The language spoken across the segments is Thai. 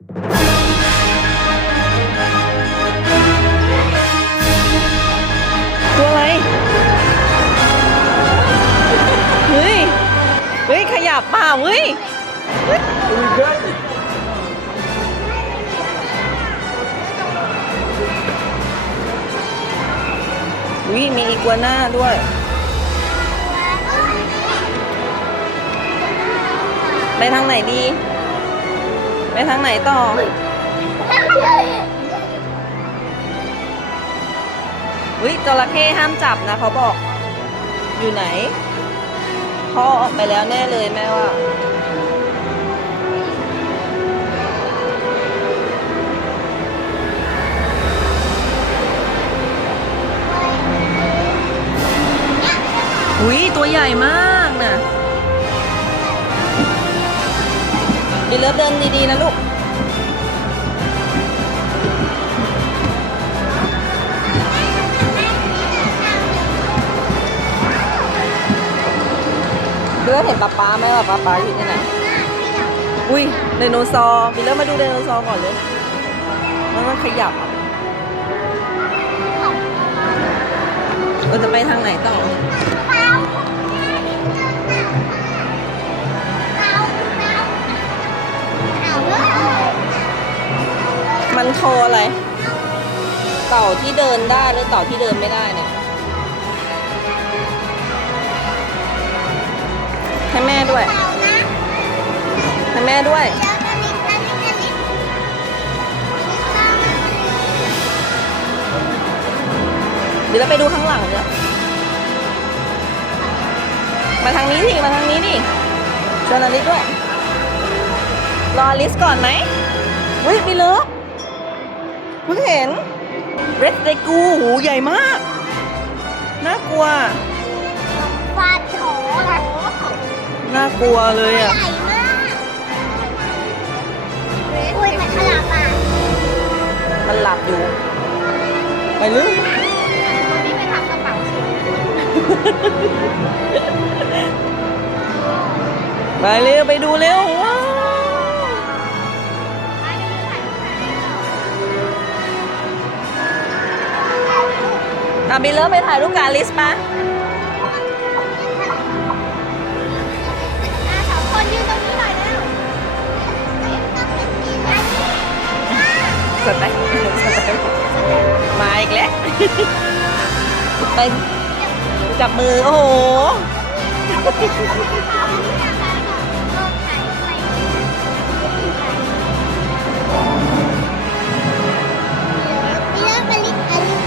ตัวอะไร เฮ้ย เฮ้ย ขยับป่าเฮ้ย วิมีอีกัวน่าด้วย ไปทางไหนดี ทางไหนต่อวิจระเข้ห้ามจับนะเขาบอก อยู่ไหนพ่อออกไปแล้วแน่เลยแม่ว่าอุ้ยตัวใหญ่มากนะดีเลิฟเดินดีๆนะลูก เลือเห็นป๊าป๊าไหมว่าป๊าป๊าอยู่ที่ไหน อุ้ยไดโนเสาร์มีเลือมาดูไดโนเสาร์ก่อนเลยแล้วมันขยับอะเราจะไปทางไหนต่อมันโชว์อะไร เต่าที่เดินได้หรือเต่าที่เดินไม่ได้เนี่ย ด้วย เดี๋ยวเราไปดูข้างหลังเดี๋ยวมาทางนี้สิมาทางนี้ดิชวนอลิสด้วย รออลิสก่อนไหมอุ้ยมีเลิฟเพิ่งเห็นเรดเดกูหูใหญ่มาก น่ากลัวฟาดโถละน่ากลัวเลยใหอะ มันหลับอยู่ ไปลืมนี่ไปทำกระเป๋าสิไปเร็วไปดูเร็วว้าวอะบิลเลอร์ไปถ่ายรูปกับอลิสปะ สแตมป์สแตมป์มาอีกแล้วไปจับมือ โอ้โห มีเลิฟอลิสอลิส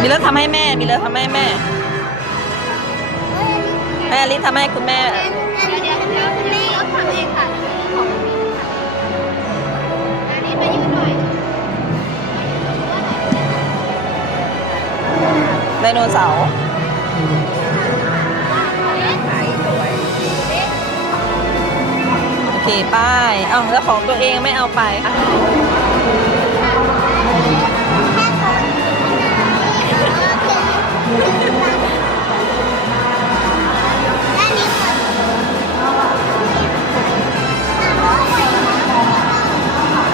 บิลเลอร์ทำให้แม่บิลเลอร์ทำให้แม่ แม่ลิสทำให้คุณแม่เดี๋ยวเดี๋ยวเดี๋ยวคุณแม่ทำเองค่ะ ดโนเสาร์โอเคป้ายเอ้าแล้วของตัวเองไม่เอาไป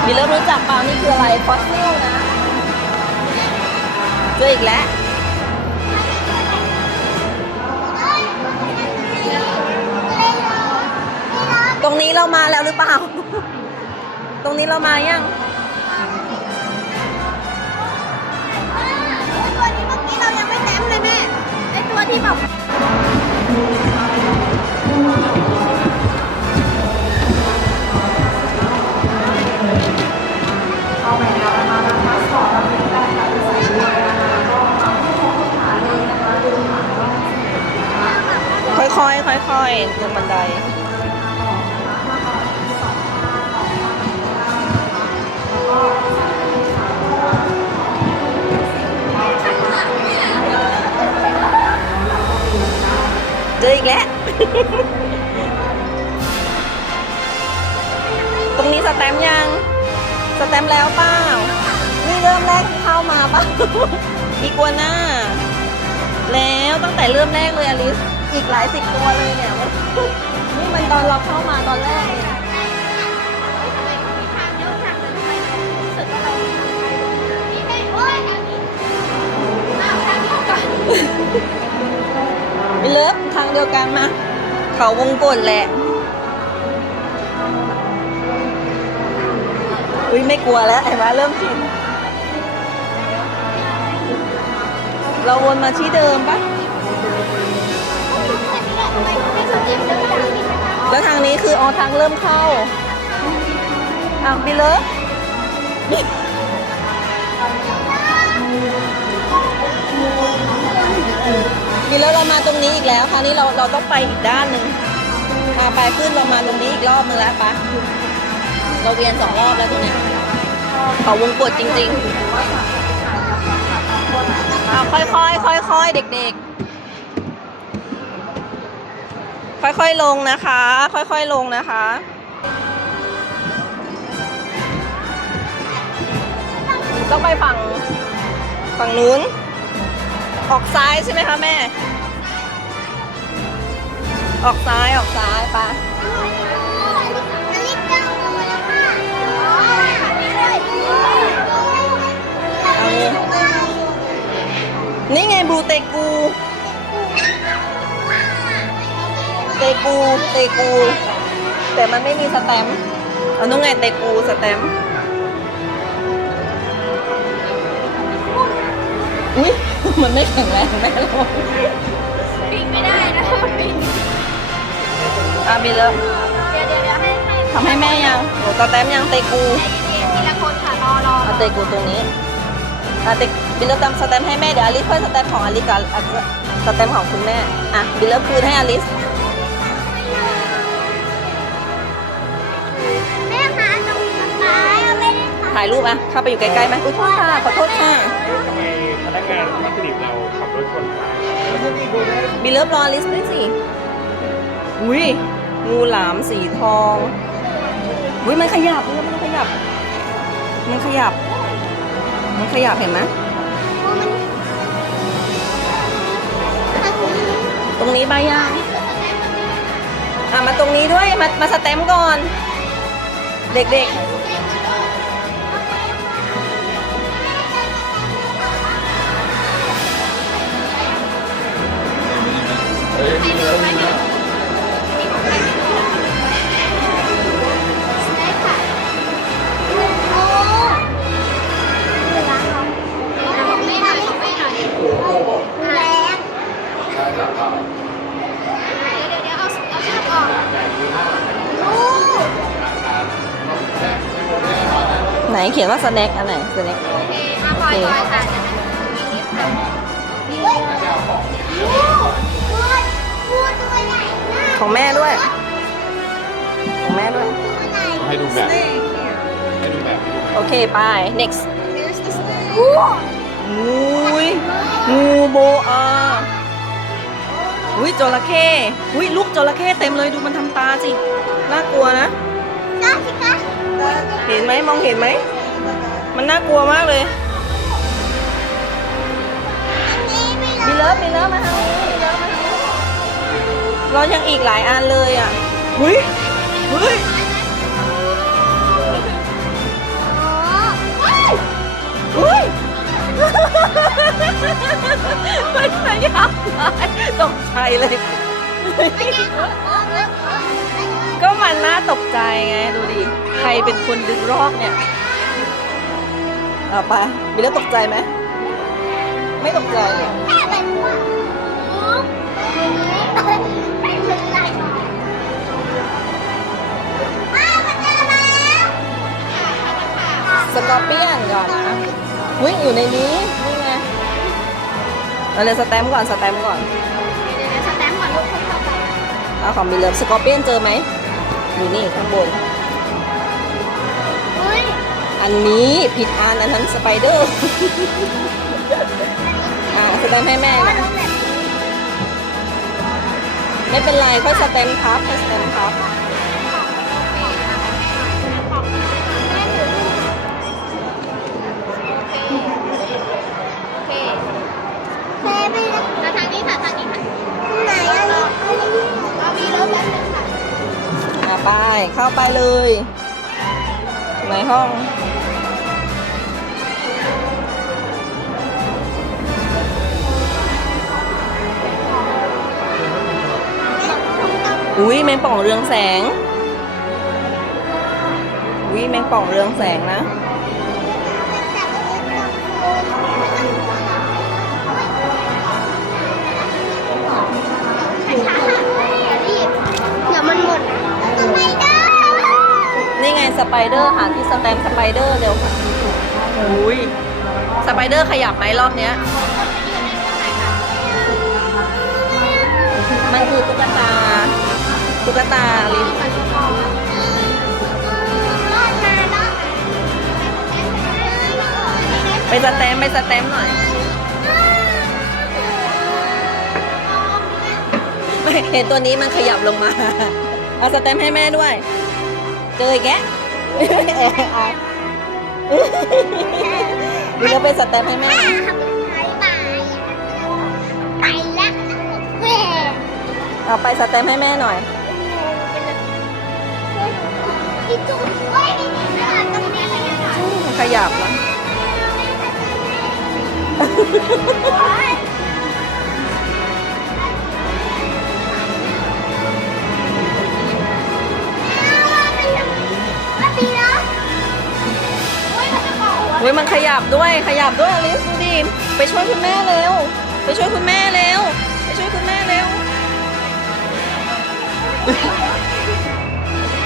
มีเริ่มรู้จักเปล่านี่คืออะไรฟอสซิลนะ เจออีกแล้ว นี้เรามาแล้วหรือเปล่า ตรงนี้เรามายัง ตัวนี้เมื่อกี้เรายังไม่แต้มเลยแม่ไอตัวที่แบบค่อยๆค่อยๆลงบันได เจออีกแล้ว ตรงนี้สแตมป์ยัง สแตมป์แล้วเปล่า นี่เริ่มแรกที่เข้ามาปล่าอีกัวน่า แล้วตั้งแต่เริ่มแรกเลยอลิส อีกหลายสิบตัวเลยเนี่ย นี่มันตอนเราเข้ามาตอนแรกเนี่ย ยวกันมา เขาวงกฏแหละ อุ้ยไม่กลัวแล้วไอ้มาเริ่มชินเราวนมาที่เดิมปะแล้วทางนี้คืออ๋อทางเริ่มเข้าอ้าวไปเลย แล้วเรามาตรงนี้อีกแล้วคราวนี้เราเราต้องไปอีกด้านหนึ่งมาไปขึ้นเรามาตรงนี้อีกรอบนึงแล้วปะเราเวียนสองรอบแล้วตรงนี้เขาวงกดจริงๆเอาค่อยๆค่อยๆเด็กๆ ค่อยๆลงนะคะ ค่อยๆลงนะคะต้องไปฝั่งฝั่งนู้น ออกซ้ายใช่ไหมคะแม่ ออกซ้ายออกซ้ายปะอันนี้นี่เลยเอานี่นี่ไงบูเตกู เตกู เตกู แต่มันไม่มีสแตมป์เอานุ่งไงเตกูสแตมป์อุ้ย มันไม่แข็งแรงแม่ลงปิงไม่ได้นะปิงอะมีแล้วเดี๋ยวเดี๋ยวเดี๋ยวให้ให้ทำให้แม่ยังหนูสแตมป์ยังเตกูทีละคนค่ะรอรอเอาเตกูตรงนี้อะเตบิลเลอร์ตำสแตมป์ให้แม่เดี๋ยวอลิสค่อยสแตมป์ของอลิสกับอะสแตมป์ของคุณแม่อะบิลเลอร์คืนให้อลิสแม่คะตรงนี้นะคะไม่ได้ค่ะถ่ายรูปอะเข้าไปอยู่ใกล้ๆไหมอุ้ยโทษค่ะขอโทษค่ะทำไมพนั กงานที่คลินิกเราขับรถชนท้ายบิลเลอร์รอลิสด้วยสิ อุ้ยงูหลามสีทอง อุ้ยมันขยับเลอร์มันขยับ มันขยับ มันขยับเห็นไหมตรงนี้ใบยังอะมาตรงนี้ด้วย มามาสแตมป์ก่อน เด็กๆ ไหนเขียนว่าสแน็คอันไหนสแน็คโอเคมาปล่อยปล่อยค่ะ ของแม่ด้วย ของแม่ด้วยตัวใหญ่ให้ดูแบบ ให้ดูแบบโอเค ไป next โอ้งูยงูโบอาอุ้ยจระเข้อุ้ยลูกจระเข้เต็มเลยดูมันทำตาสิ น่ากลัวนะได้สิคะเห็นไหมมองเห็นไหม มันน่ากลัวมากเลยอันนี้ไม่มีรู้เลิฟมีเลิฟมาทางนี้ เรายังอีกหลายอันเลยอะเฮ้ยเฮ้ยอ๋อว้ายเฮ้ยมันขยับเลยตกใจเลย ก็มันน่าตกใจไงดูดิ ใครเป็นคนดึงรอกเนี่ยเอาไปมีแล้วตกใจไหม ไม่ตกใจเลย สกอร์เปียนก่อนนะวิ่งอยู่ในนี้ นี่ไงเอาเลยสแตมป์ก่อนสแตมป์ก่อนเดี๋ยวสแตมป์ก่อนลูกเข้าไปเอาของมีเลิฟสกอร์เปียนเจอไหมอยู่นี่ข้างบน เฮ้ยอันนี้ผิดอันอันนั้นสไปเดอร์ อ่าสแตมป์ให้แม่ก่อนไม่เป็นไรค่อยสแตมป์ครับค่อยสแตมป์ครับ ไป เข้าไปเลยในห้อง อุ้ยแมงป่องเรืองแสงอุ้ยแมงป่องเรืองแสงนะ ไปเดอร์หาที่สแตมสไปเดอร์เร็วค่ะอุ้ยสไปเดอร์ขยับไหมรอบเนี้ย มันคือตุ๊กตา ตุ๊กตาลิฟรอดมารอดไปสแตมไปสแตมหน่อย เห็นตัวนี้มันขยับลงมา เอาสแตมให้แม่ด้วย เจออีกแกะเออเอาดีก็ไปสแตมป์ให้แม่หน่อยไปละเว้ยเอาไปสแตมป์ให้แม่หน่อยที่จุดเว้ยนี่นะตรงนี้เลยค่ะมันขยั บนะเฮ้ยมันขยับด้วยขยับด้วยอลิสดูดิไปช่วยคุณแม่เร็ว ไปช่วยคุณแม่เร็ว ไปช่วยคุณแม่เร็ว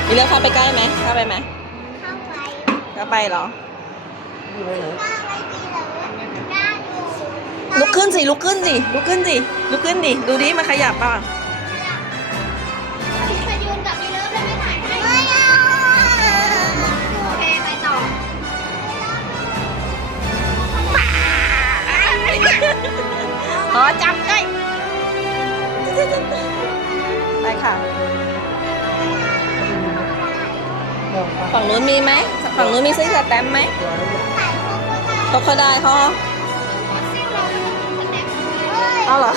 มีเรื่องเข้าไปใกล้ไหมเข้าไปไหมเข้าไปเหรอลุกขึ้นสิลุกขึ้นสิลุกขึ้นสิลุกขึ้นดิดูดิมันขยับป่ะ ขอจับได้ไปค่ะ ฝั่งนู้นมีไหม ฝั่งนู้นมีซื้อสแตมป์ไหมเขาเขาได้เขาเอาเหรอ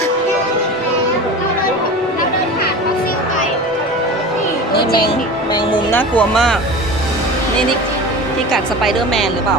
นี่แมงแมงมุมน่ากลัวมาก นี่นี่ที่กัดสไปเดอร์แมนหรือเปล่า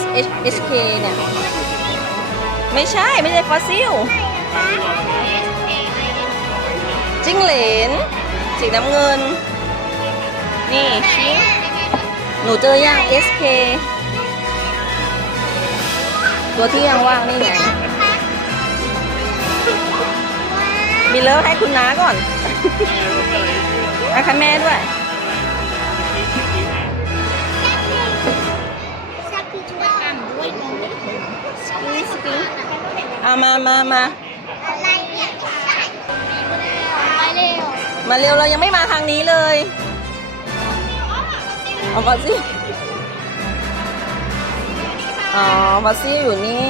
S H S K เนี่ย ไม่ใช่ไม่ใช่ฟอสซิลจิ้งเหลน สีน้ำเงิน นี่ชิงหนูเจอย่าง S K ตัวที่ยังว่างนี่ไงมีเลิฟให้คุณน้าก่อนให้ค่ะแม่ด้วย มามามาอะไรเนี่ยไปเร็วมาเร็วเรายังไม่มาทางนี้เลยเอาบัสซี่อ๋อฟอสซี่อยู่นี่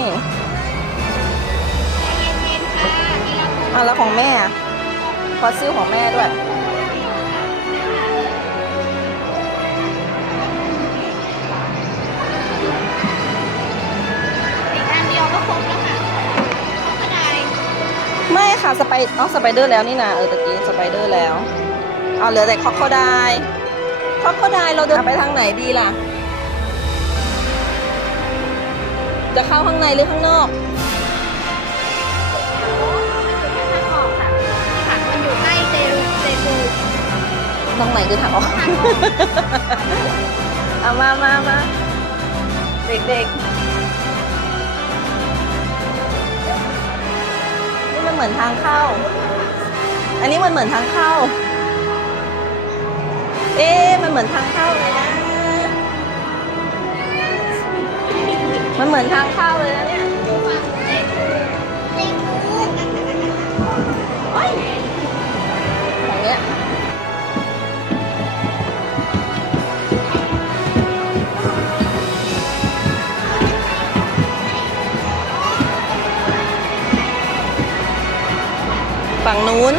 อะแล้วของแม่อะฟอสซี่ของแม่ด้วย สไปอ๋อสไปเดอร์แล้วนี่นะเออตะกี้สไปเดอร์แล้วเอาเหลือแต่คอกโคไดคอกโคไดเราเดินไปทางไหนดีล่ะ จะเข้าข้างในหรือข้างนอกค่ะมันอยู่ใกล้เซรูเซรูทางไหนคือทางออกเอามามามาเด็กๆ เหมือนทางเข้า อันนี้มันเหมือนทางเข้า เอ๊มันเหมือนทางเข้าเลยนะ มันเหมือนทางเข้าเลยนะเนี่ย ฝั่งนู้น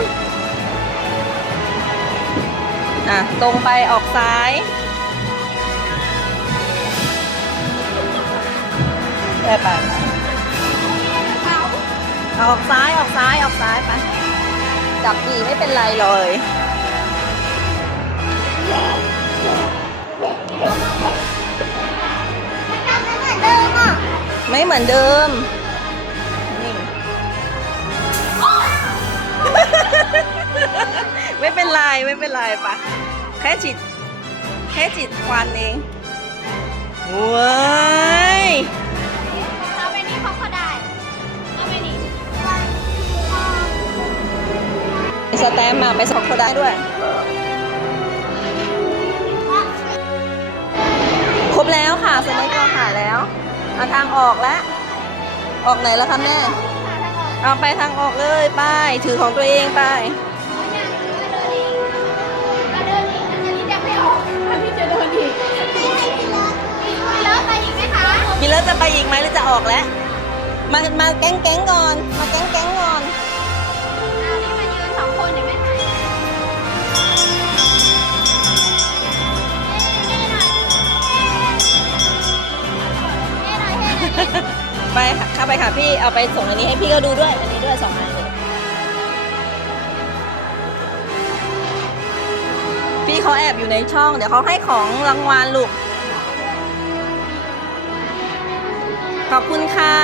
อะตรงไปออกซ้ายไปไปไปเอาออกซ้ายออกซ้ายออกซ้ายไปจับดีไม่เป็นไรเลยไม่เหมือนเดิม ไม่เป็นไรไม่เป็นไรปะแค่จิต แค่จิตควันเองว้ายเอาไปนี่เขาก็ได้เอาไปนี่สแตมป์มาไปสอบเขาได้ด้วย ครบแล้วค่ะสมัยตัวค่ะแล้วเอาทางออกแล้ว ออกไหนแล้วคะแม่ เอาไปทางออกเลยไปถือของตัวเองไปก็เดินอีกอันนี้ยังไม่ออกถ้าพี่จะเดินอีกพี่เลิฟไปอีกไหมคะมีเลิศจะไปอีกไหมหรือจะออกแล้ว มามาแก๊งแก๊งๆก่อน มาแก๊งแก๊งๆก่อน เข้าไปค่ะพี่เอาไปส่งอันนี้ให้พี่ก็ดูด้วย อันนี้ด้วยสองอันเลยพี่เขาแอบอยู่ในช่อง เดี๋ยวเขาให้ของรางวัลลูก ขอบคุณค่ะ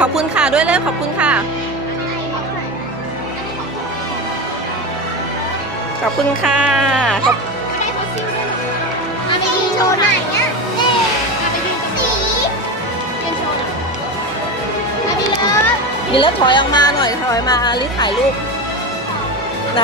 ขอบคุณค่ะด้วยเลยขอบคุณค่ะ ขอบคุณค่ะขอบ ได้ฟอสซิลด้วยเหรอเอาไปโชว์หน่อย มีแล้วถอยออกมาหน่อยถอยมาอาลิถ่ายรูปไหน